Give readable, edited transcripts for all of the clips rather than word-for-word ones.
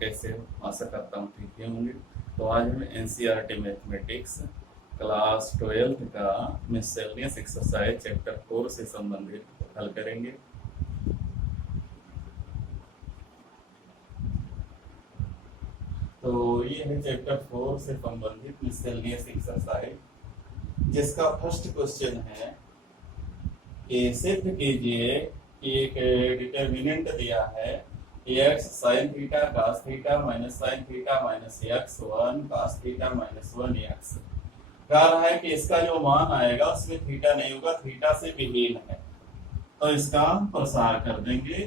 कैसे हो? आशा करता हूँ ठीक ही होंगे। तो आज हम एनसीईआरटी मैथमेटिक्स क्लास 12 का मिससेलेनियस एक्सरसाइज चैप्टर 4 से संबंधित हल करेंगे। तो ये है चैप्टर 4 से संबंधित मिससेलेनियस एक्सरसाइज, जिसका फर्स्ट क्वेश्चन है कि सिद्ध कीजिए कि एक डिटर्मिनेंट दिया है x sine theta cos theta minus sine theta minus x 1 cos theta minus 1 x. कह रहा है कि इसका जो मान आएगा उसमें थीटा नहीं होगा, थीटा से विहीन है। तो इसका प्रसार कर देंगे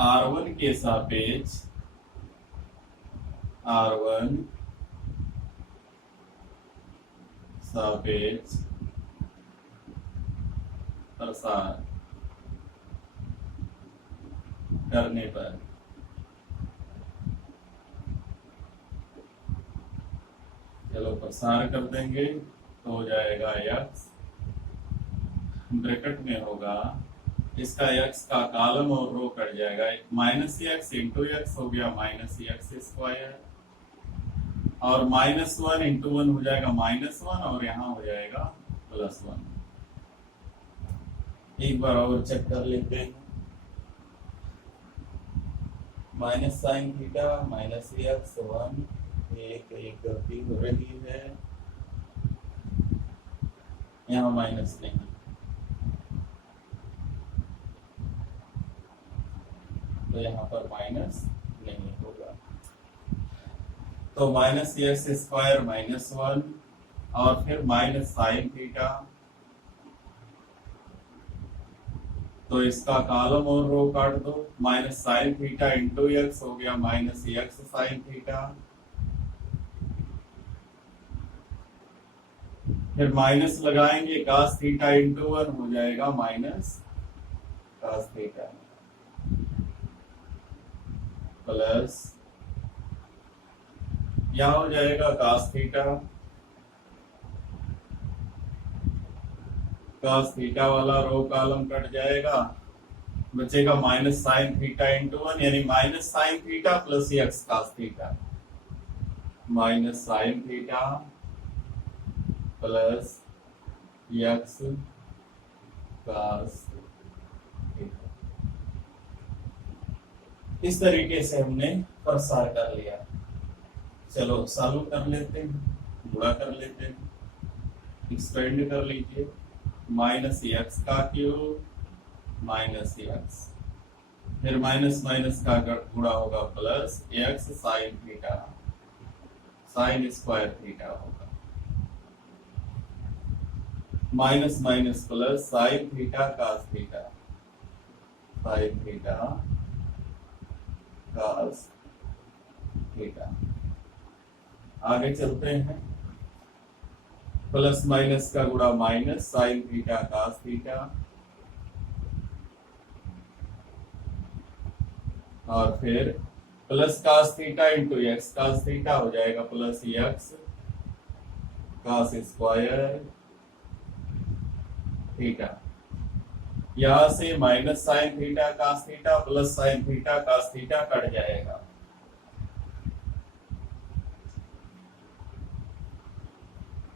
R1 के सापेक्ष R1 सापेक्ष प्रसार करने पर चलो प्रसार कर देंगे तो हो जाएगा x, ब्रैकेट में होगा इसका x का कॉलम और रो कट जाएगा, माइनस एक्स इंटू एक्स हो गया माइनस एक्स स्क्वायर, और माइनस 1 इंटू 1 हो जाएगा माइनस 1, और यहाँ हो जाएगा प्लस 1। एक बार और चेक कर लेते हैं। Minus sine theta minus x 1, एक गलती हो रही है, यहाँ माइनस नहीं, तो यहाँ पर माइनस नहीं होगा। तो माइनस एक्स स्क्वायर माइनस 1 और फिर माइनस साइन थीटा, तो इसका कॉलम और रो काट दो। Minus sine theta into x हो गया माइनस एक्स साइन थीटा, फिर माइनस लगाएंगे कॉस थीटा इंटू 1 हो जाएगा माइनस कॉस थीटा, प्लस यह हो जाएगा कॉस थीटा, कॉस थीटा वाला रो कॉलम कट जाएगा, बचेगा माइनस साइन थीटा इंटू 1, यानी minus sine theta plus x cos theta, minus sine theta plus x cos theta. इस तरीके से हमने प्रसार कर लिया। चलो सॉल्व कर लेते हैं, गुणा कर लेते हैं, एक्सपेंड कर लीजिए। माइनस एक्स का क्यूब माइनस एक्स, फिर माइनस माइनस का गुणा होगा plus x sine theta, sine square theta होगा, minus minus plus sine theta cos theta, sine theta cos theta. आगे चलते हैं, प्लस माइनस का गुणा minus sine theta cos theta, और फिर plus cos theta into x cos theta हो जाएगा plus x cos square theta. यहां से minus sine theta cos theta plus sine theta cos theta cut जाएगा,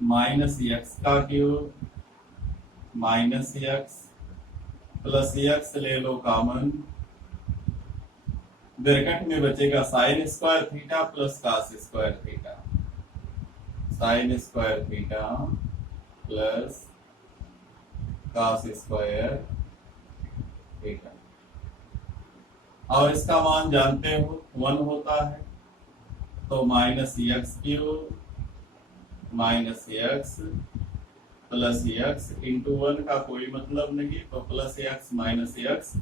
माइनस एक्स का cube minus x plus x ले लो कॉमन, ब्रैकेट में बचेगा sign square theta plus cos square theta, sine square theta plus cos square theta, और इसका मान जानते हो 1 होता है, तो minus x cube minus x plus x into 1 का कोई मतलब नहीं, तो plus x minus x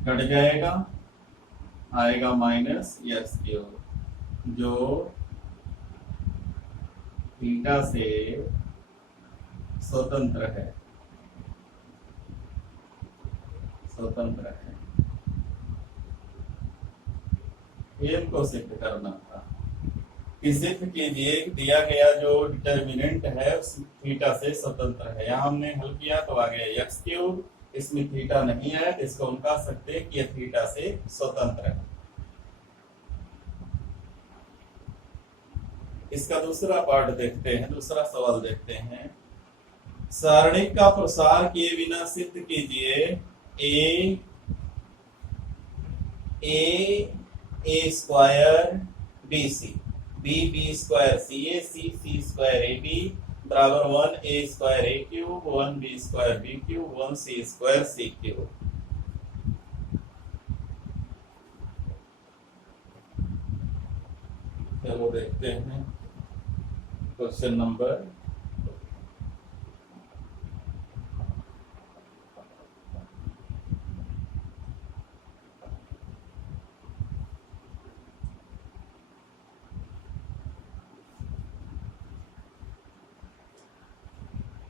cut जाएगा, आएगा माइनस एक्स क्यूब, जो थीटा से स्वतंत्र है, स्वतंत्र है। एम को सिद्ध करना था कि सिद्ध कीजिए दिया गया जो डिटर्मिनेंट है उस थीटा से स्वतंत्र है। यहाँ हमने हल किया तो आ गया एक्स क्यूब, इसमें थीटा नहीं है तो इसको हम कह सकते हैं कि यह थीटा से स्वतंत्र है। इसका दूसरा पार्ट देखते हैं, दूसरा सवाल देखते हैं। सारणी का प्रसार किए बिना सिद्ध कीजिए a square B C, B square c a, c square A b बराबर 1 a square a cube, 1 b square b cube, 1 c square c cube. चलो देखते हैं क्वेश्चन नंबर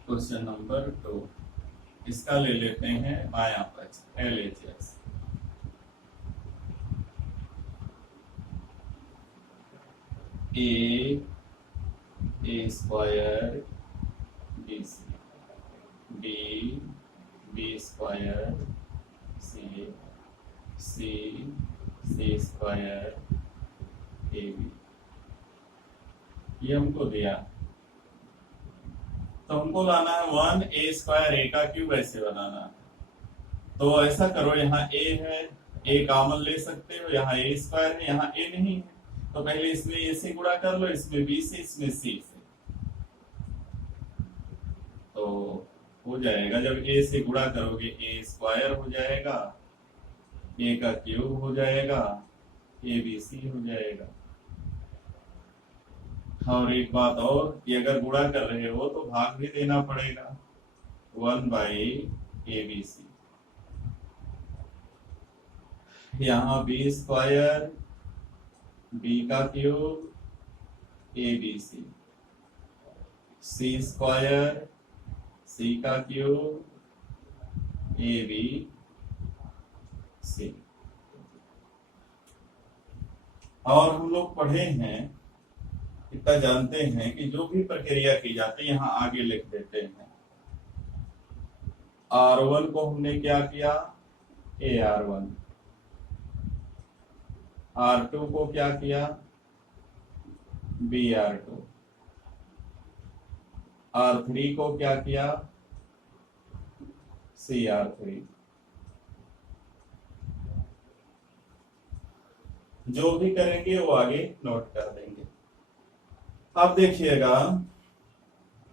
क्वेश्चन नंबर 2। इसका ले लेते हैं माया पक्ष LHS। A square B C, B square C, C square A B, ये हमको दिया। तो हमको लाना है 1 ए स्क्वायर ए का क्यूब, ऐसे बनाना है। तो ऐसा करो, यहाँ ए है, ए कॉमन ले सकते हो, यहाँ ए स्क्वायर है, यहाँ ए नहीं है, तो पहले इसमें ए से गुणा कर लो, इसमें बी से, इसमें सी से। तो हो जाएगा, जब ए से गुणा करोगे ए स्क्वायर हो जाएगा, ए का क्यूब हो जाएगा, ए बी सी हो जाएगा। और एक बात और कि अगर गुणा कर रहे हो तो भाग भी देना पड़ेगा, 1 बाई ए बी सी। यहाँ बी स्क्वायर, बी का cube, a B c, C square, c का क्यूब, ए बी सी। और हम लोग पढ़े हैं, इतना जानते हैं कि जो भी प्रक्रिया की जाती है यहाँ आगे लिख देते हैं। R1 को हमने क्या किया, ए R1, R2 को क्या किया, बी R2, R3 को क्या किया, सी R3। जो भी करेंगे वो आगे नोट कर देंगे। अब देखिएगा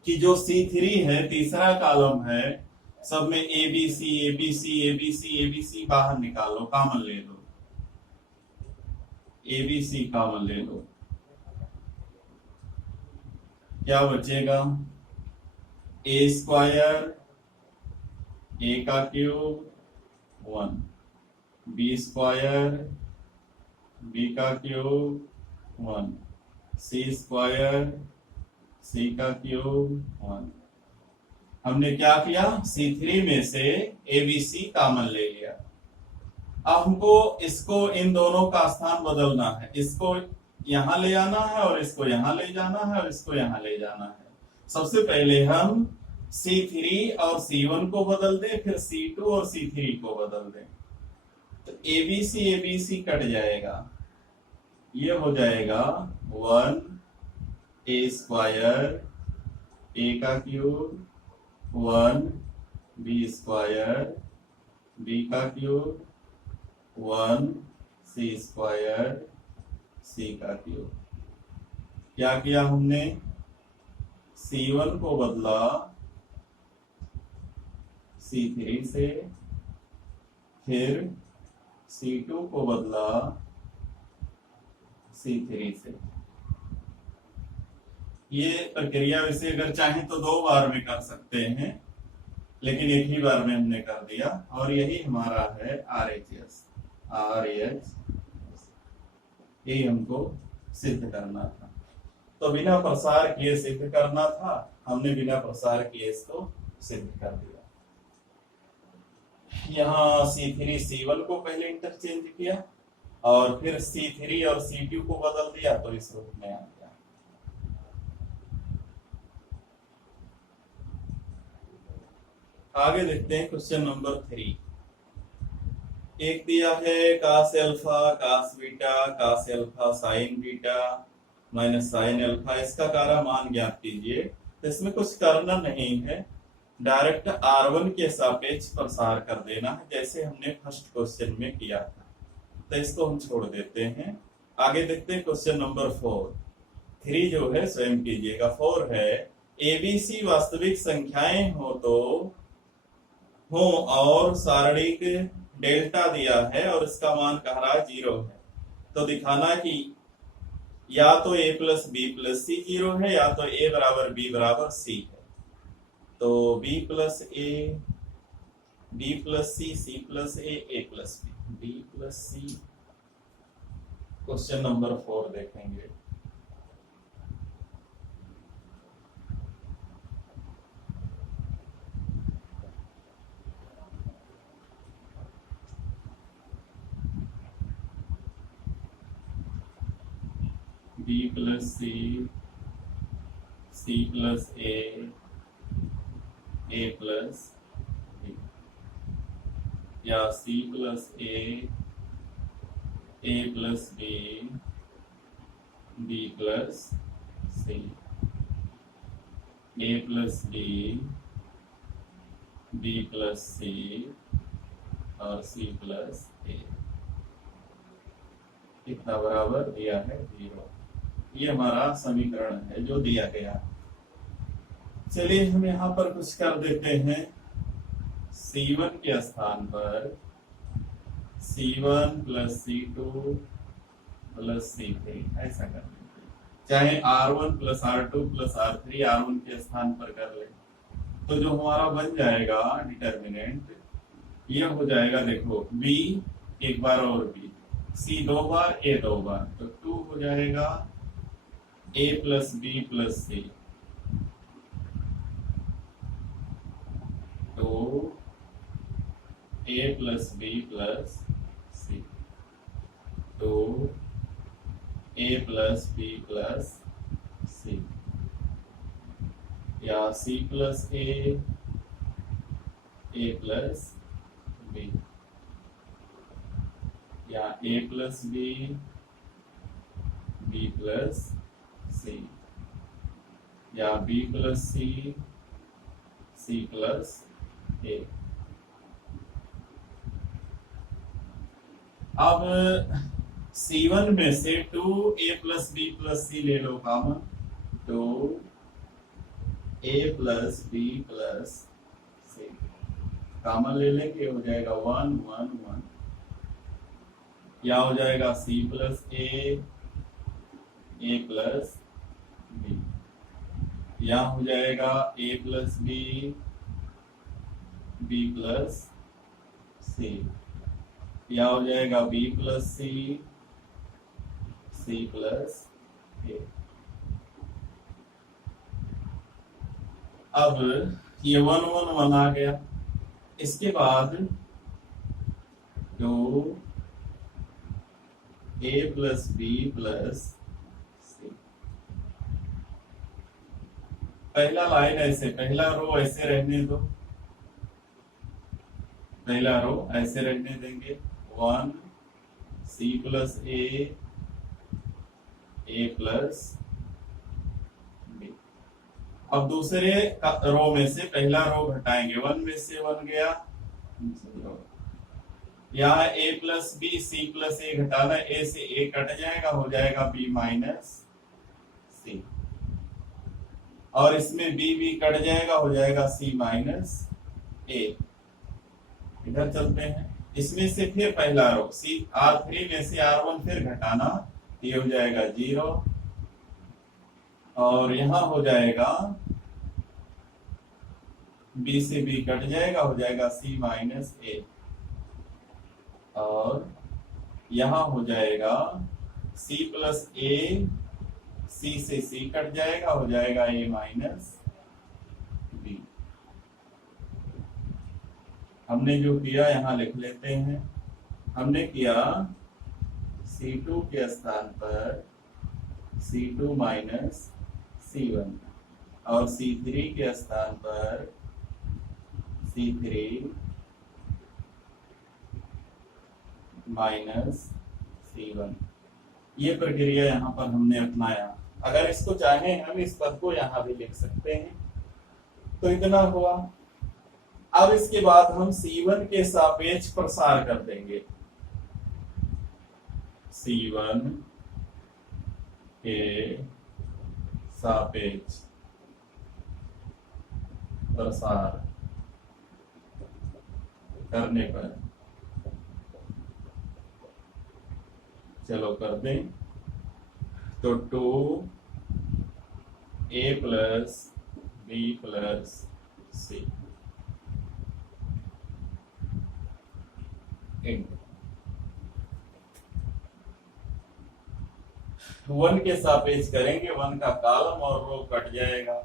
कि जो C3 है, तीसरा कॉलम है, सब में A B C A B C A B C A B C बाहर निकालो, कॉमन ले लो, ए बी सी कॉमन ले लो। क्या बचेगा, ए स्क्वायर, ए का क्यूब 1, बी स्क्वायर, बी का क्यूब 1, सी स्क्वायर, सी का क्यूब 1। हमने क्या किया, C3 में से ABC कॉमन ले लिया। अब हमको इसको, इन दोनों का स्थान बदलना है, इसको यहां ले आना है और इसको यहां ले जाना है और इसको यहां ले जाना है। सबसे पहले हम C3 और C1 को बदल दें, फिर C2 और C3 को बदल दें। तो ABC कट जाएगा, ये हो जाएगा 1 ए स्क्वायर, ए का क्यूब 1, बी स्क्वायर, बी का क्यूब 1, सी स्क्वायर, सी का क्यूब। क्या किया हमने, C1 को बदला C3 से, फिर C2 को बदला C3 से। ये प्रक्रिया वैसे अगर चाहें तो 2 बार में कर सकते हैं, लेकिन एक ही बार में हमने कर दिया। और यही हमारा है RHS, यही हमको सिद्ध करना था। तो बिना प्रसार किए सिद्ध करना था, हमने बिना प्रसार किए इसको सिद्ध कर दिया। यहाँ C3 C1 को पहले इंटरचेंज किया और फिर C3 और C2 को बदल दिया, तो इस रूप में आ गया। आगे देखते हैं क्वेश्चन नंबर 3। एक दिया है cos alpha, cos beta, cos alpha, sin beta, minus sine alpha, इसका कार्य मान ज्ञात कीजिए। तो इसमें कुछ करना नहीं है, डायरेक्ट R1 के सापेक्ष प्रसार कर देना है, जैसे हमने फर्स्ट क्वेश्चन में किया था। तो इसको हम छोड़ देते हैं। आगे देखते हैं क्वेश्चन नंबर 4। 3 जो है स्वयं कीजिएगा। 4 है एबीसी वास्तविक संख्याएं हो और सारणिक डेल्टा दिया है और इसका मान कह रहा है 0 है। तो दिखाना कि या तो a plus B plus c 0 है या तो a बराबर b बराबर c है। तो b plus a, b plus c plus a plus b plus c। Question number 4 देखेंगे। b plus c plus a plus b, या c plus a plus b plus c, a plus b plus c और c plus a। कितना बराबर दिया है 0। ये हमारा समीकरण है जो दिया गया। चलिए हम यहाँ पर कुछ कर देते हैं। C1 के स्थान पर C1 plus C2 plus C3 ऐसा कर देते हैं। चाहे R1 plus R2 plus R3 R1 के स्थान पर कर ले। तो जो हमारा बन जाएगा डिटर्मिनेंट, ये हो जाएगा, देखो B एक बार और B, C 2 बार, A 2 बार, तो 2 हो जाएगा a plus B plus C. तो a plus B plus C, तो a plus B plus C, या c plus a plus B, या a plus B plus C, या b plus C plus a। अब C1 में से 2a plus b plus C ले लो common, तो a plus b plus C common ले लेंगे, हो जाएगा 1 1 1, या हो जाएगा c plus a plus B, या हो जाएगा a plus B plus C, या हो जाएगा b plus C plus a। अब ये 1 1 1 आ गया। इसके बाद जो a प्लस बी प्लस, पहला लाइन ऐसे, पहला रो ऐसे रहने दो, पहला रो ऐसे रहने देंगे, 1 c plus a plus b। अब दूसरे रो में से पहला रो घटाएंगे, 1 में से 1 गया 0, यहाँ a plus B c plus a घटाना, a से a कट जाएगा, हो जाएगा b माइनस सी, और इसमें b कट जाएगा, हो जाएगा c माइनस a। इधर चलते हैं, इसमें से फिर पहला रो R3 में से R1 फिर घटाना, ये हो जाएगा 0, और यहां हो जाएगा b से b कट जाएगा, हो जाएगा c माइनस a, और यहां हो जाएगा c प्लस a, c से c कट जाएगा, हो जाएगा a माइनस b। हमने जो किया यहाँ लिख लेते हैं। हमने किया C2 के स्थान पर C2 माइनस C1, और C3 के स्थान पर C3 माइनस C1। ये प्रक्रिया यहाँ पर हमने अपनाया। अगर इसको चाहें हम इस पद को यहां भी लिख सकते हैं। तो इतना हुआ। अब इसके बाद हम C1 के सापेक्ष प्रसार कर देंगे। C1 के सापेक्ष प्रसार करने पर, चलो कर दें, तो 2A plus B plus C into 1 के सापेक्ष करेंगे, 1 का कॉलम और रो कट जाएगा,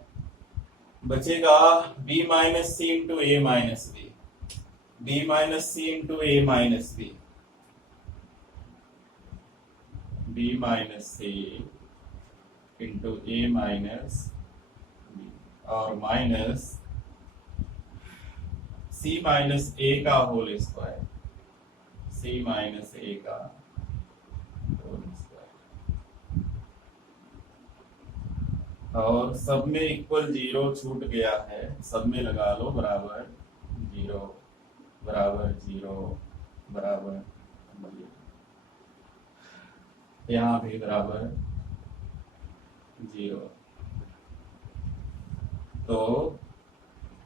बचेगा B माइनस सी इंटू ए माइनस बी, B माइनस सी इंटू ए माइनस बी, B माइनस सी इंटू ए माइनस बी, और माइनस C माइनस ए का होल स्क्वायर, C माइनस ए का होल स्क्वायर, और सब में इक्वल 0 छूट गया है, सब में लगा लो बराबर 0 बराबर 0 बराबर 0, यहाँ भी बराबर 0। तो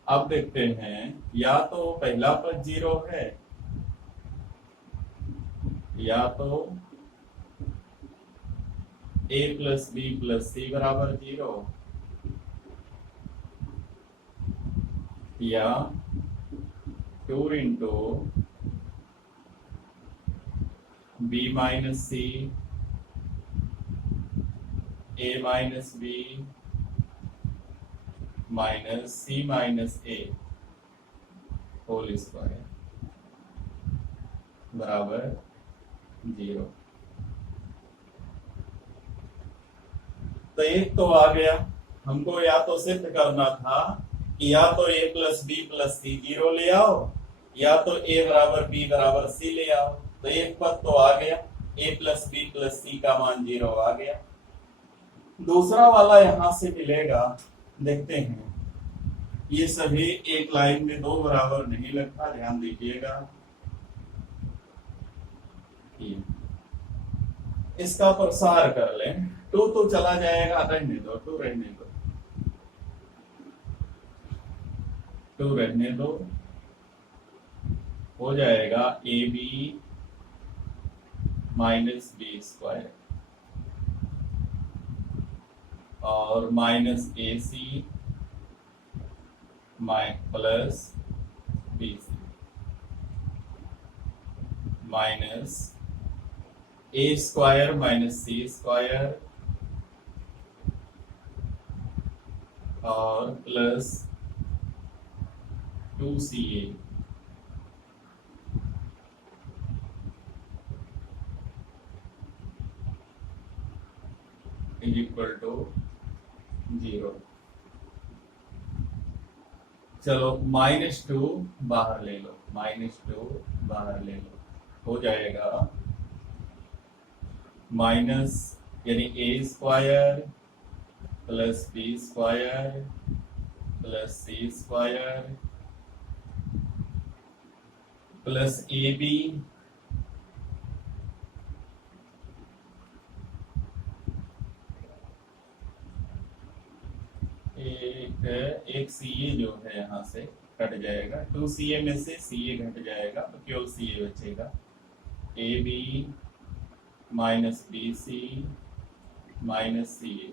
अब देखते हैं, या तो पहला पद 0 है, या तो A plus B plus C बराबर 0, या 2 into B minus C A minus B minus C minus A whole square बराबर 0। तो एक तो आ गया, हमको या तो सिद्ध करना था कि या तो A plus B plus c 0 ले आओ, या तो A बराबर बी बराबर सी ले आओ। तो एक पद तो आ गया, A प्लस बी प्लस सी का मान 0 आ गया। दूसरा वाला यहां से मिलेगा, देखते हैं। ये सभी एक लाइन में 2 बराबर नहीं लगता, ध्यान दीजिएगा। इसका प्रसार कर लें, 2 तो चला जाएगा, रहने दो, 2 रहने दो, 2 रहने दो, हो जाएगा a B minus b square और minus a c plus b C minus a square minus c square और plus 2CA is equal to 0। चलो -2 बाहर ले लो, -2 बाहर ले लो, हो जाएगा माइनस यानी a square plus b square plus c square plus a b एक सी ए जो है यहाँ से कट जाएगा, 2CA में से CA घट जाएगा तो केवल CA बचेगा। A B minus B C minus CA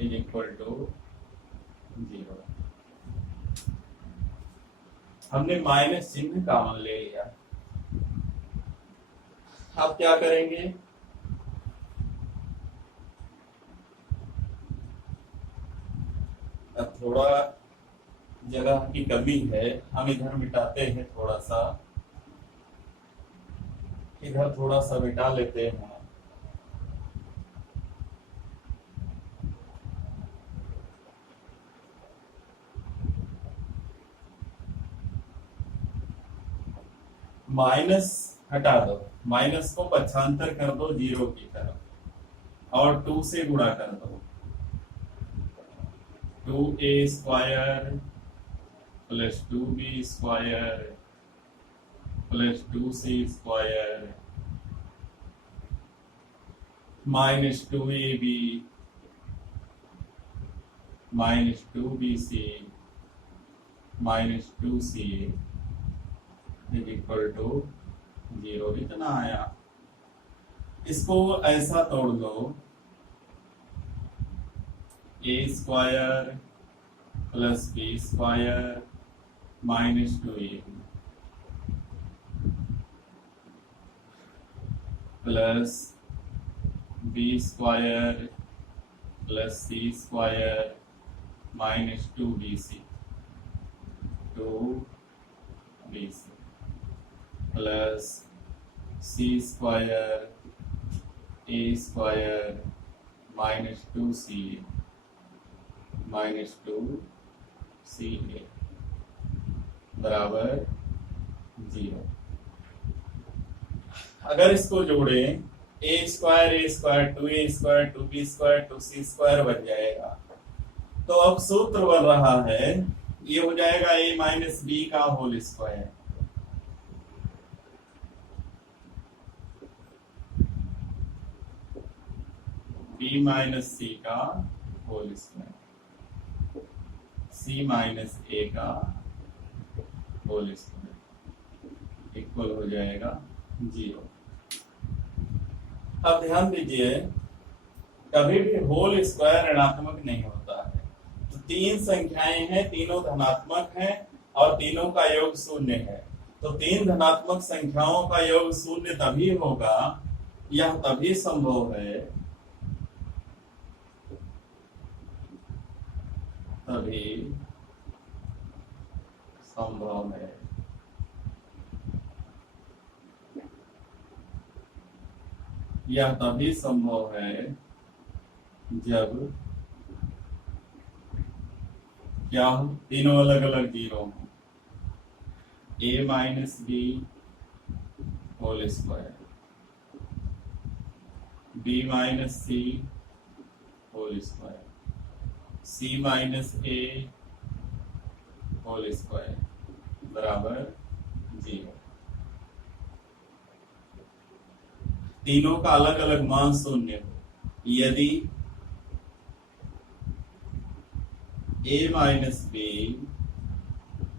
is equal to 0। हमने माइनस चिन्ह कॉमन ले लिया। अब क्या करेंगे, अब थोड़ा जगह की कमी है, हम इधर मिटाते हैं, थोड़ा सा इधर थोड़ा सा मिटा लेते हैं। माइनस हटा दो, माइनस को पक्षांतर कर दो 0 की तरफ और 2 से गुणा कर दो, 2a² plus 2b² plus 2c² minus 2ab minus 2bc minus 2ca is equal to 0। इतना आया। इसको ऐसा तोड़ दो, a² plus b² minus 2ab plus b² plus c² minus 2bc plus c² a² minus 2c minus 2ca बराबर 0। अगर इसको जोड़ें, a² 2a² 2b² 2c² बन जाएगा। तो अब सूत्र बन रहा है, ये हो जाएगा a माइनस बी का होल स्क्वायर, b माइनस सी का होल स्क्वायर, c माइनस ए का होल स्क्वायर इक्वल हो जाएगा 0। अब ध्यान दीजिए, कभी भी होल स्क्वायर ऋणात्मक नहीं होता है। तो 3 संख्याएं हैं, तीनों धनात्मक हैं और तीनों का योग 0 है। तो 3 धनात्मक संख्याओं का योग 0 तभी होगा, यह तभी संभव है, तभी संभव है यह तभी संभव है जब क्या हो, तीनों अलग अलग जीरो हो, a minus B whole square, b minus C whole square, c minus A whole square बराबर 0। तीनों का अलग अलग मान 0 हो। यदि a minus B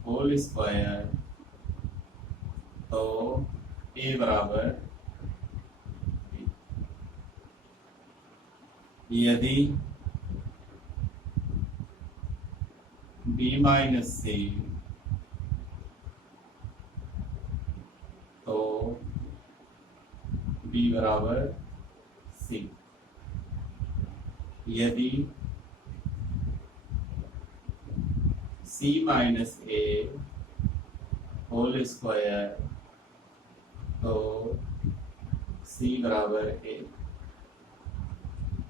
whole square, तो a बराबर b। यदि b माइनस सी, तो b बराबर c। यदि c minus A whole square, तो c बराबर a।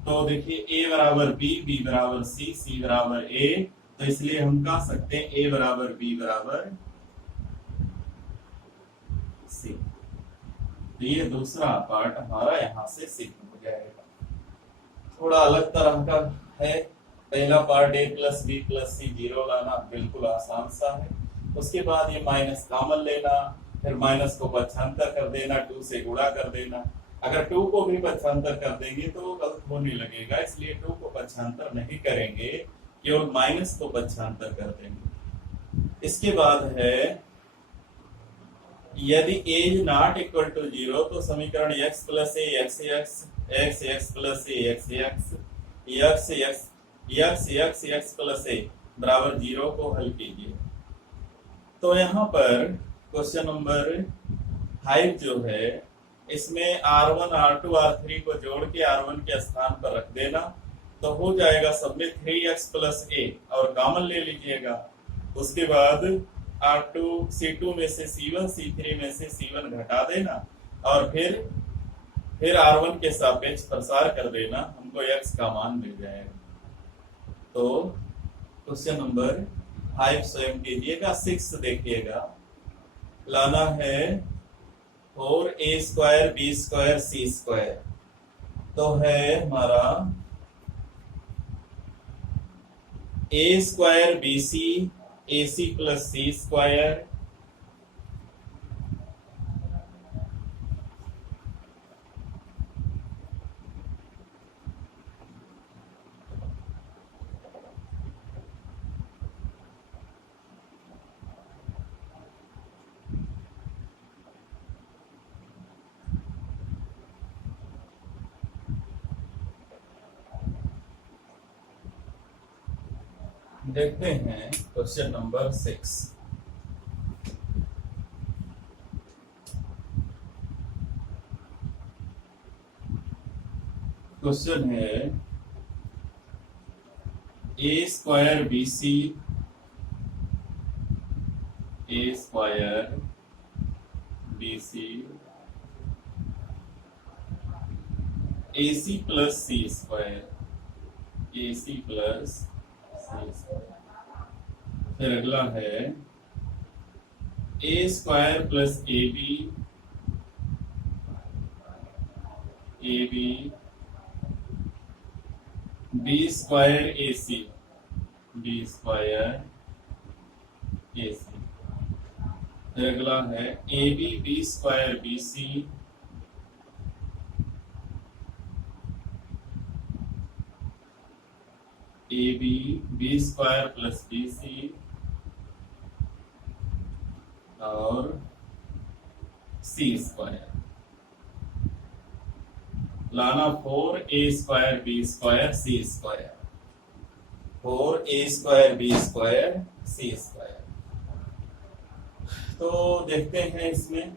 तो देखिए a बराबर b, b बराबर c, c बराबर a, तो इसलिए हम कह सकते हैं a बराबर b बराबर c। तो ये दूसरा पार्ट हमारा यहाँ से सिद्ध हो जाएगा। थोड़ा अलग तरह का है। पहला part a plus B plus c 0 लाना बिल्कुल आसान सा है। उसके बाद ये माइनस कॉमन लेना, फिर माइनस को पक्षांतर कर देना, 2 से गुणा कर देना। अगर 2 को भी पक्षांतर कर देंगे तो गलत होने लगेगा, इसलिए 2 को पक्षांतर नहीं करेंगे, केवल माइनस को पक्षांतर कर देंगे। इसके बाद है, यदि a is not equal to 0, तो समीकरण x plus A X X plus A X plus A बराबर 0 को हल कीजिए। तो यहाँ पर क्वेश्चन नंबर 5 जो है, इसमें R1 R2 R3 को जोड़ के R1 के स्थान पर रख देना, तो हो जाएगा सब में 3x प्लस ए और कॉमन ले लीजिएगा। उसके बाद R2 C2 में से C1 C3 में से C1 घटा देना और फिर R1 के सापेक्ष प्रसार कर देना, हमको x का मान मिल जाएगा। तो क्वेश्चन नंबर 5 स्वयं कीजिएगा। 6 देखिएगा, लाना है 4a² b² c²। तो है हमारा a square B C a c plus c square देखते हैं क्वेश्चन नंबर 6। क्वेश्चन है a square B C a square B C a c plus c square a c plus c square. फिर अगला है a square plus a b b square a c B square a c. फिर अगला है a b square B C A b square plus b c और सी square. लाना 4 ए square B square सी square 4 ए square B square सी square. तो देखते हैं इसमें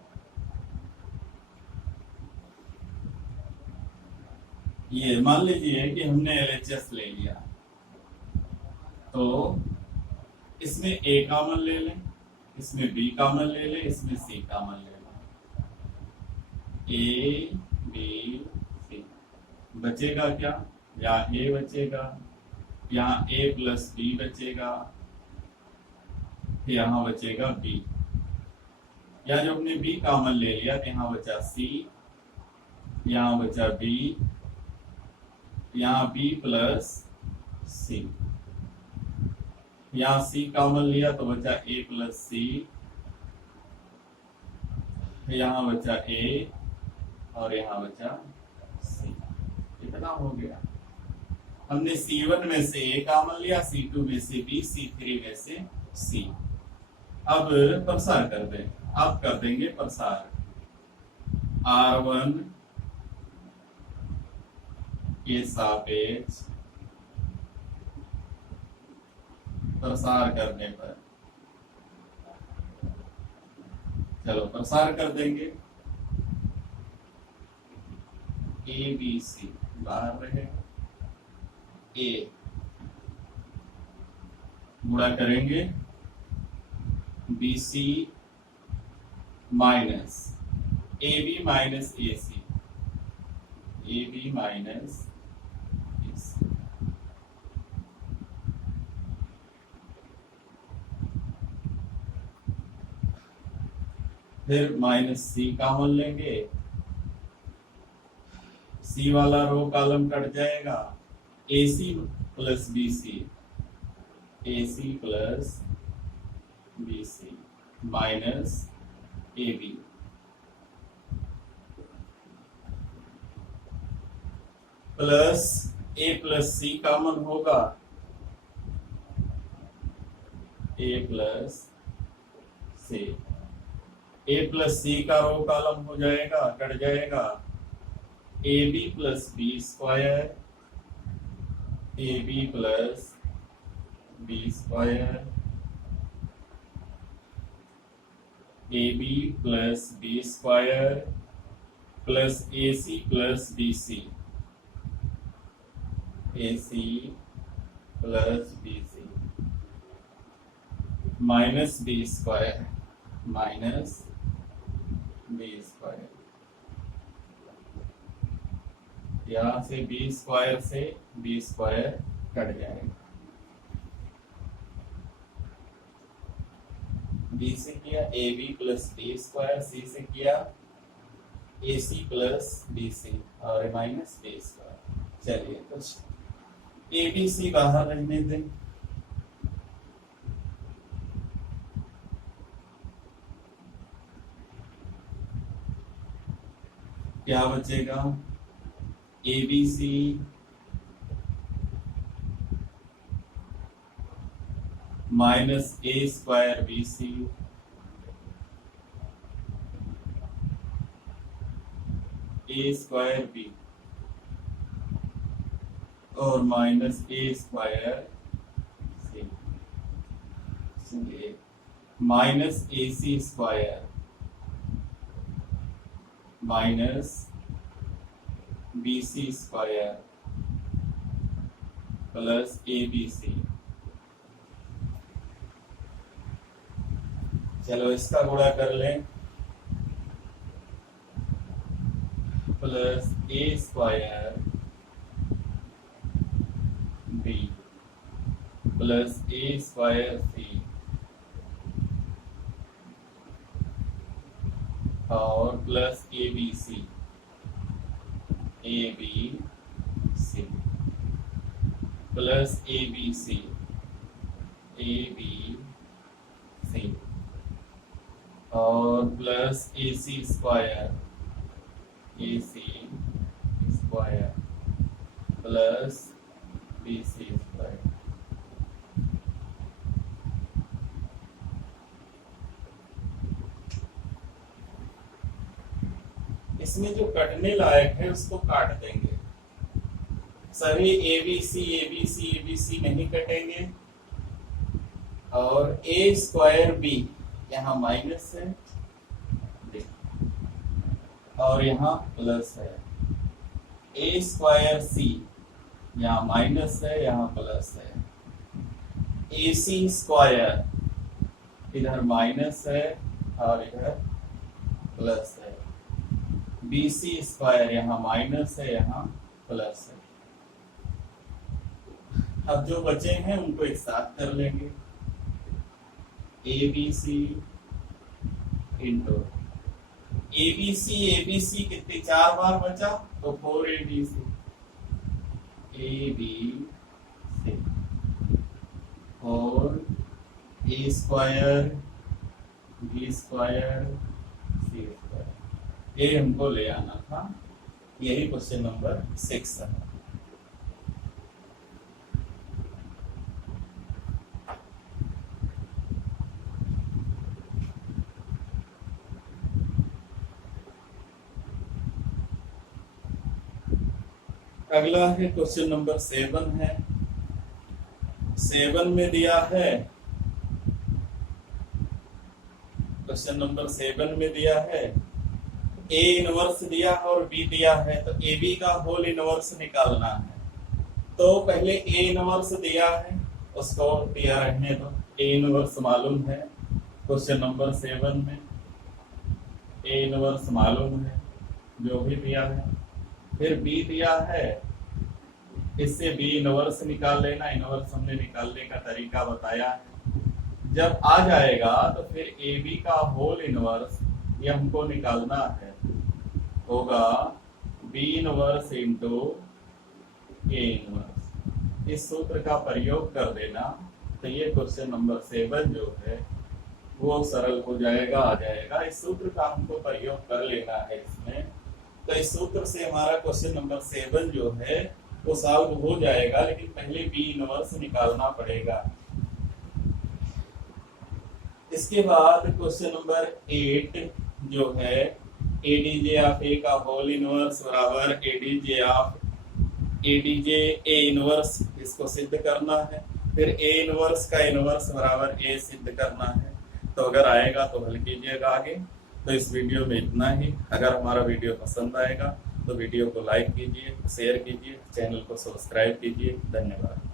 ये मान लीजिए कि हमने एलएचएस ले लिया तो इसमें ए कॉमन ले लें, इसमें बी कॉमन ले लें, इसमें सी कॉमन ले लें। ए बी सी बचेगा क्या? यहाँ ए बचेगा, यहाँ ए प्लस बी बचेगा, यहाँ बचेगा बी। या जो हमने बी कॉमन ले लिया तो यहाँ बचा सी, यहाँ बचा बी, यहाँ बी प्लस सी। यहाँ सी कॉमन लिया तो बचा ए प्लस सी, यहाँ बचा ए और यहाँ बचा सी। कितना हो गया? हमने C1 में से ए कॉमन लिया, C2 में से बी, C3 में से सी। अब प्रसार कर दें, अब कर देंगे प्रसार। R1 के सापेक्ष प्रसार करने पर, चलो प्रसार कर देंगे। ए बी सी बाहर रहे, ए गुणा करेंगे b C minus a B minus a c, A B minus a c. फिर माइनस सी कॉमन लेंगे, सी वाला रो कॉलम कट जाएगा। A c plus b C, a c plus b C minus a b. Plus a plus C common होगा, a plus C. A plus सी का row column हो जाएगा, cut जाएगा। A b plus b square, A b plus b square, A b plus b square plus a c plus b C, a c plus b C minus b square, minus b square. यहां से b square से b square cut जाएगा। B से किया a b plus b square, c से किया ए c plus b c. और minus b square. चलिए कुछ ए बी सी बाहर रहने दें। क्या बचेगा? A B C minus a square B C a square b और minus a square c, minus a c square minus B c square plus a B c. चलो इसका गुणा कर लें, plus a square b plus a square c और plus a B c plus a B c और plus a c square plus b c square. इसमें जो कटने लायक है उसको काट देंगे। सभी ए बी सी नहीं कटेंगे और ए स्क्वायर बी यहाँ माइनस है और यहाँ प्लस है। ए स्क्वायर सी यहाँ माइनस है, यहाँ प्लस है। ए सी स्क्वायर इधर माइनस है और इधर प्लस है। बी सी स्क्वायर यहाँ माइनस है, यहाँ प्लस है। अब जो बचे हैं उनको एक साथ कर लेंगे। A B C into A B C कितने 4 बार बचा तो 4 ए बी सी और ए स्क्वायर बी स्क्वायर सी स्क्वायर। ये हमको ले आना था। यही क्वेश्चन नंबर 6 है। अगला है क्वेश्चन नंबर 7 है। 7 में दिया है, क्वेश्चन नंबर 7 में दिया है ए इनवर्स दिया है और बी दिया है, तो ए बी का होल इनवर्स निकालना है। तो पहले ए इनवर्स दिया है उसको दिया रहने दो। ए इनवर्स मालूम है क्वेश्चन नंबर 7 में, ए इनवर्स मालूम है जो भी दिया है। फिर बी दिया है, इससे बी इनवर्स निकाल लेना। इनवर्स हमने निकालने का तरीका बताया है। जब आ जाएगा तो फिर ए बी का होल इनवर्स ये हमको निकालना है, होगा B inverse into A inverse. इस सूत्र का प्रयोग कर देना तो ये क्वेश्चन नंबर 7 जो है वो सरल हो जाएगा, आ जाएगा। इस सूत्र का हमको प्रयोग कर लेना है इसमें। तो इस सूत्र से हमारा क्वेश्चन नंबर 7 जो है वो सॉल्व हो जाएगा, लेकिन पहले बी इनवर्स निकालना पड़ेगा। इसके बाद क्वेश्चन नंबर 8 जो है एडीजे ऑफ ए का होल इनवर्स बराबर ADJ of ADJ A inverse, इसको सिद्ध करना है। फिर ए इनवर्स का इनवर्स बराबर ए सिद्ध करना है। तो अगर आएगा तो हल कीजिएगा आगे। तो इस वीडियो में इतना ही। अगर हमारा वीडियो पसंद आएगा तो वीडियो को लाइक कीजिए, शेयर कीजिए, चैनल को सब्सक्राइब कीजिए। धन्यवाद।